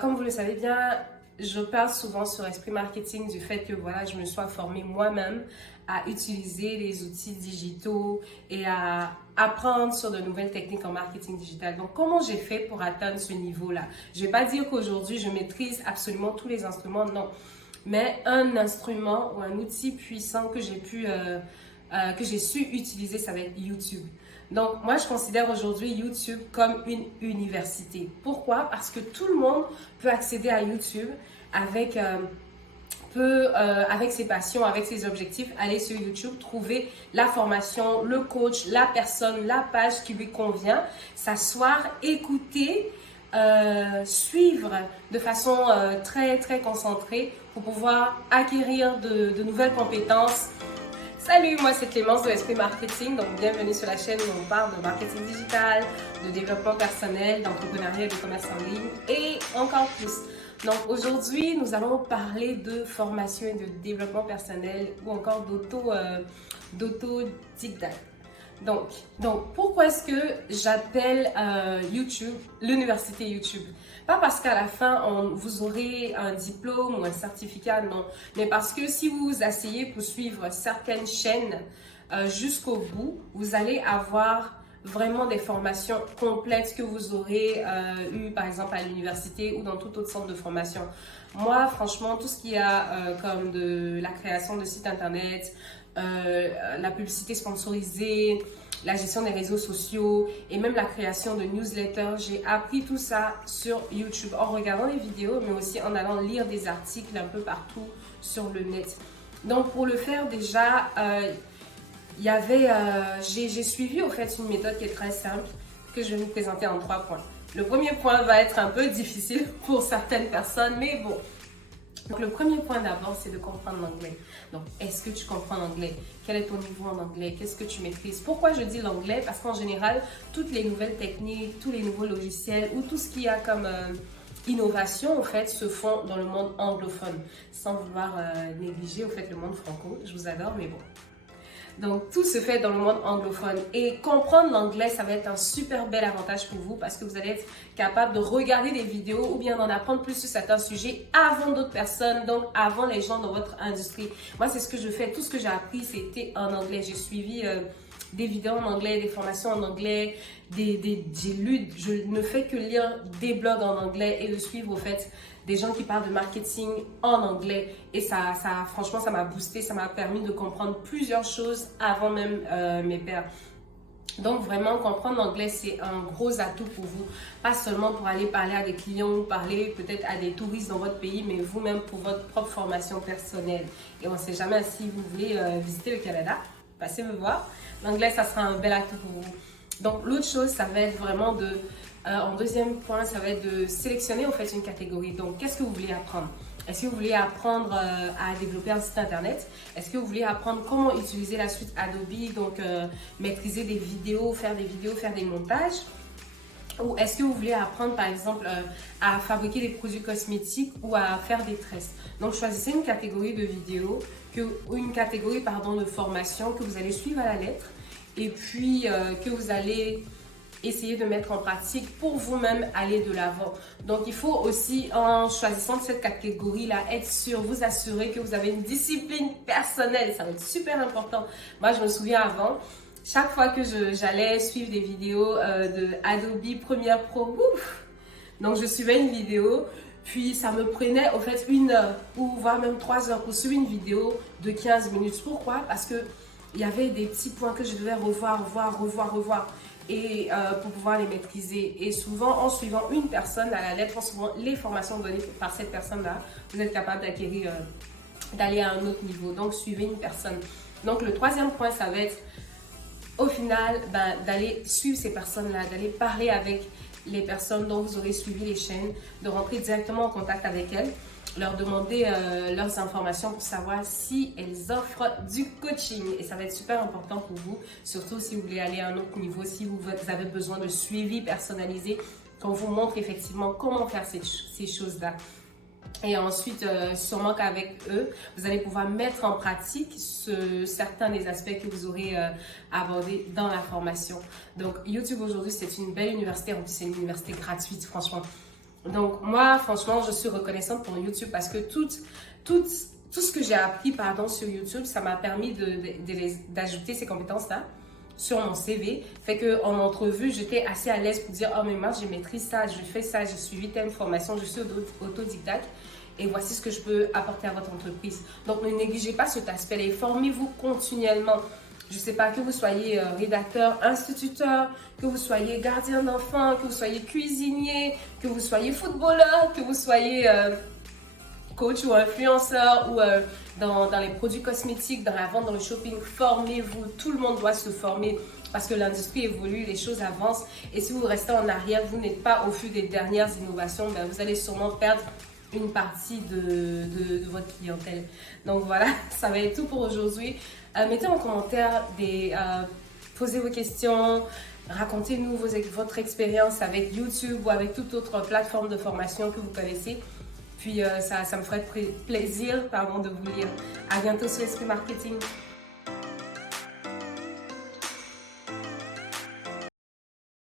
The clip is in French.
Comme vous le savez bien, je parle souvent sur Esprit Marketing du fait que voilà, je me sois formée moi-même à utiliser les outils digitaux et à apprendre sur de nouvelles techniques en marketing digital. Donc, comment j'ai fait pour atteindre ce niveau-là? Je ne vais pas dire qu'aujourd'hui, je maîtrise absolument tous les instruments, non. Mais un instrument ou un outil puissant que que j'ai su utiliser, ça va être YouTube. Donc, moi, je considère aujourd'hui YouTube comme une université. Pourquoi? Parce que tout le monde peut accéder à YouTube avec, avec ses passions, avec ses objectifs, aller sur YouTube, trouver la formation, le coach, la personne, la page qui lui convient, s'asseoir, écouter, suivre de façon très concentrée pour pouvoir acquérir de nouvelles compétences. Salut, moi c'est Clémence de Esprit Marketing, donc bienvenue sur la chaîne où on parle de marketing digital, de développement personnel, d'entrepreneuriat et de commerce en ligne et encore plus. Donc aujourd'hui, nous allons parler de formation et de développement personnel ou encore d'autodidacte. Donc, pourquoi est-ce que j'appelle YouTube l'université YouTube? Pas parce qu'à la fin, vous aurez un diplôme ou un certificat, non. Mais parce que si vous vous asseyez pour suivre certaines chaînes jusqu'au bout, vous allez avoir vraiment des formations complètes que vous aurez eues, par exemple, à l'université ou dans tout autre centre de formation. Moi, franchement, tout ce qu'il y a comme de la création de sites internet, la publicité sponsorisée, la gestion des réseaux sociaux et même la création de newsletters. J'ai appris tout ça sur YouTube en regardant les vidéos, mais aussi en allant lire des articles un peu partout sur le net. Donc, pour le faire déjà, j'ai suivi au fait une méthode qui est très simple que je vais vous présenter en 3 points. Le premier point va être un peu difficile pour certaines personnes, mais bon. Donc, le premier point d'abord, c'est de comprendre l'anglais. Donc, est-ce que tu comprends l'anglais? Quel est ton niveau en anglais? Qu'est-ce que tu maîtrises? Pourquoi je dis l'anglais? Parce qu'en général, toutes les nouvelles techniques, tous les nouveaux logiciels ou tout ce qu'il y a comme innovation, en fait, se font dans le monde anglophone. Sans vouloir négliger, au fait, le monde franco. Je vous adore, mais bon. Donc, tout se fait dans le monde anglophone. Et comprendre l'anglais, ça va être un super bel avantage pour vous parce que vous allez être capable de regarder des vidéos ou bien d'en apprendre plus sur certains sujets avant d'autres personnes, donc avant les gens dans votre industrie. Moi, c'est ce que je fais. Tout ce que j'ai appris, c'était en anglais. J'ai suivi des vidéos en anglais, des formations en anglais, j'ai lu, je ne fais que lire des blogs en anglais et de suivre, au fait, des gens qui parlent de marketing en anglais. Et franchement, ça m'a boosté, ça m'a permis de comprendre plusieurs choses avant même mes pairs. Donc, vraiment, comprendre l'anglais, c'est un gros atout pour vous. Pas seulement pour aller parler à des clients, parler peut-être à des touristes dans votre pays, mais vous-même pour votre propre formation personnelle. Et on ne sait jamais si vous voulez visiter le Canada, passez me voir. L'anglais, ça sera un bel atout pour vous. Donc, l'autre chose, ça va être vraiment en deuxième point, ça va être de sélectionner en fait une catégorie. Donc, qu'est-ce que vous voulez apprendre? Est-ce que vous voulez apprendre à développer un site internet? Est-ce que vous voulez apprendre comment utiliser la suite Adobe, donc maîtriser des vidéos, faire des montages? Ou est-ce que vous voulez apprendre par exemple à fabriquer des produits cosmétiques ou à faire des tresses? Donc, choisissez une catégorie de vidéos ou une catégorie de formation que vous allez suivre à la lettre et puis que vous allez essayer de mettre en pratique pour vous-même aller de l'avant. Donc, il faut aussi, en choisissant cette catégorie-là, être sûr, vous assurer que vous avez une discipline personnelle. Ça va être super important. Moi, je me souviens avant, chaque fois que j'allais suivre des vidéos de Adobe Premiere Pro, ouf! Donc, je suivais une vidéo, puis ça me prenait au fait 1 heure ou voire même 3 heures pour suivre une vidéo de 15 minutes. Pourquoi? Parce que il y avait des petits points que je devais revoir et pour pouvoir les maîtriser. Et souvent, en suivant une personne à la lettre, en suivant les formations données par cette personne-là, vous êtes capable d'acquérir, d'aller à un autre niveau. Donc, suivez une personne. Donc, le troisième point, ça va être, au final, d'aller suivre ces personnes-là, d'aller parler avec les personnes dont vous aurez suivi les chaînes, de rentrer directement en contact avec elles, leur demander leurs informations pour savoir si elles offrent du coaching. Et ça va être super important pour vous, surtout si vous voulez aller à un autre niveau, si vous avez besoin de suivi personnalisé, qu'on vous montre effectivement comment faire ces choses-là. Et ensuite, sûrement qu'avec eux, vous allez pouvoir mettre en pratique certains des aspects que vous aurez abordés dans la formation. Donc, YouTube aujourd'hui, c'est une belle université. En plus, c'est une université gratuite, franchement. Donc moi, franchement, je suis reconnaissante pour YouTube parce que tout ce que j'ai appris sur YouTube, ça m'a permis d'ajouter ces compétences-là sur mon CV. Fait qu'en entrevue, j'étais assez à l'aise pour dire « Oh, mais moi, je maîtrise ça, je fais ça, j'ai suivi telle formation, je suis autodidacte. Et voici ce que je peux apporter à votre entreprise. » Donc, ne négligez pas cet aspect-là et formez-vous continuellement. Je ne sais pas, que vous soyez rédacteur, instituteur, que vous soyez gardien d'enfants, que vous soyez cuisinier, que vous soyez footballeur, que vous soyez coach ou influenceur ou dans les produits cosmétiques, dans la vente, dans le shopping, formez-vous. Tout le monde doit se former parce que l'industrie évolue, les choses avancent. Et si vous restez en arrière, vous n'êtes pas au fil des dernières innovations, ben vous allez sûrement perdre une partie de votre clientèle. Donc voilà, ça va être tout pour aujourd'hui. Mettez en commentaire posez vos questions, racontez-nous votre expérience avec YouTube ou avec toute autre plateforme de formation que vous connaissez. Puis ça me ferait plaisir de vous lire. À bientôt sur Esprit Marketing.